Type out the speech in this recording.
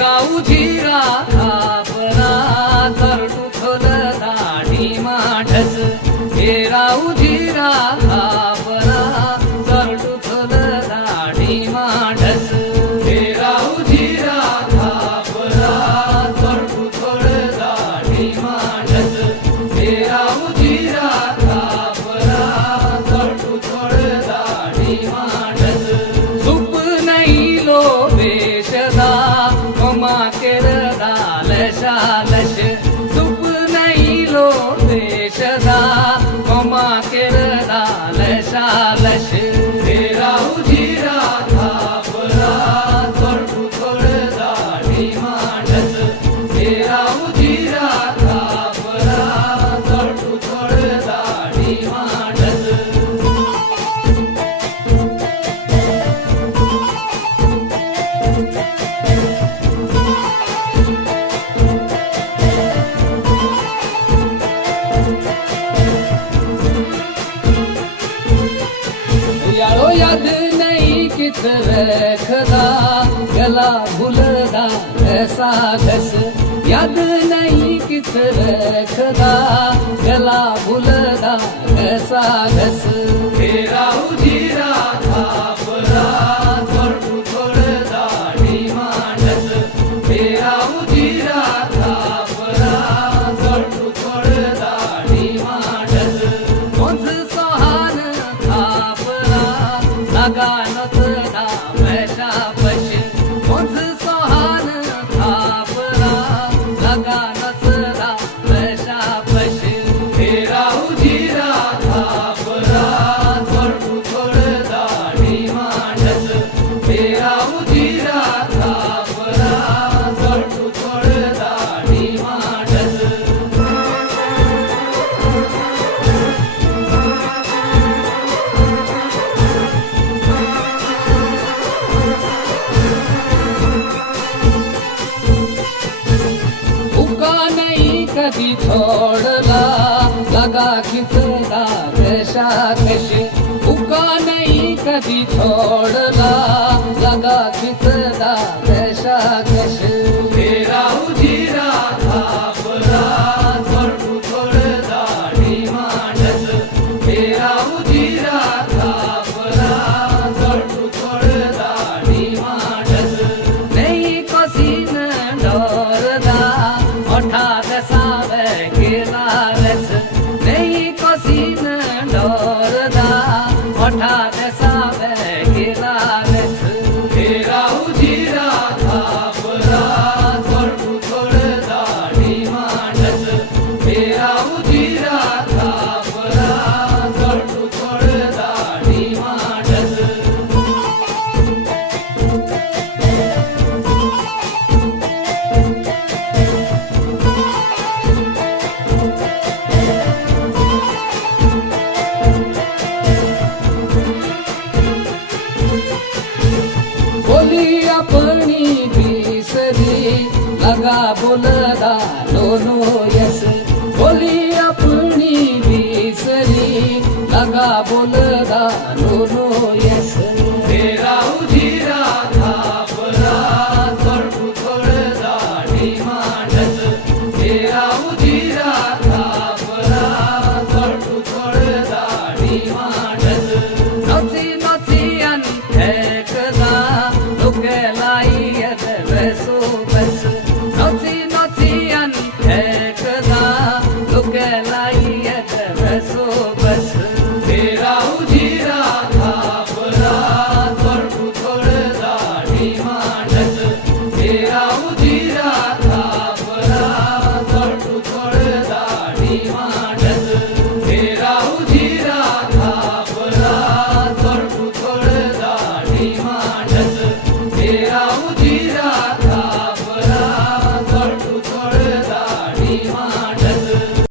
राहू झिरा थापरा चरटुथल दाढी माठस हे राहू झिरा थापरा चरटुथल दाढी माठस हे राहू झिरा थापरा चरटुथल दाढी माठस हे राहू झिरा थापरा चरटुथल दाढी माठस सुप नाही लो वेशदा ममा केरदा लशालश सुप नाही लो वेशदा ममा केरदा लशालश हे राहू झिरा थापरा चरटुथल दाढी माठस हे राहू झिरा थापरा चरटुथल दाढी माठस यारो याद नहीं कित रखदा गला भूलदा ऐसा घस याद नहीं कित रखदा गला भूलदा ऐसा घस हे राहू झिरा थापरा चरटुथल दाढी माठस हे राहू झिरा थापरा चरटुथल दाढी माठस कोंच सोहान थापरा लगानत दामशा पश कोंच सोहान थापरा लगानत दामशा पश हे राहू झिरा थापरा चरटुथल दाढी माठस हे राहू झिरा थापरा चरटुथल दाढी माठस उका नहीं कधी छोड़ला लगा खिचदा कशा कश उका नहीं कधी छोड़ला लगा खिचदा कशा कश हे राहू झिरा थापरा चरटुथल दाढी माठस हे राहू झिरा थापरा चरटुथल दाढी माठस नहीं कसीन डरदा मोठा दसावे केला रस नहीं कसीन डरदा मोठा दसावे केला रस हे राहू झिरा थापरा चरटुथल दाढी माठस हे राहू झिरा थापरा चरटुथल दाढी माठस बोली अपनी बिसरी लगा बोलदा दोनो यस बोली अपनी बिसरी लगा बोलदा दोनो यस हे राहू झिरा थापरा चरटुथल दाढी माठस हे राहू झिरा थापरा चरटुथल दाढी माठस नची नची अन फेकदा लुके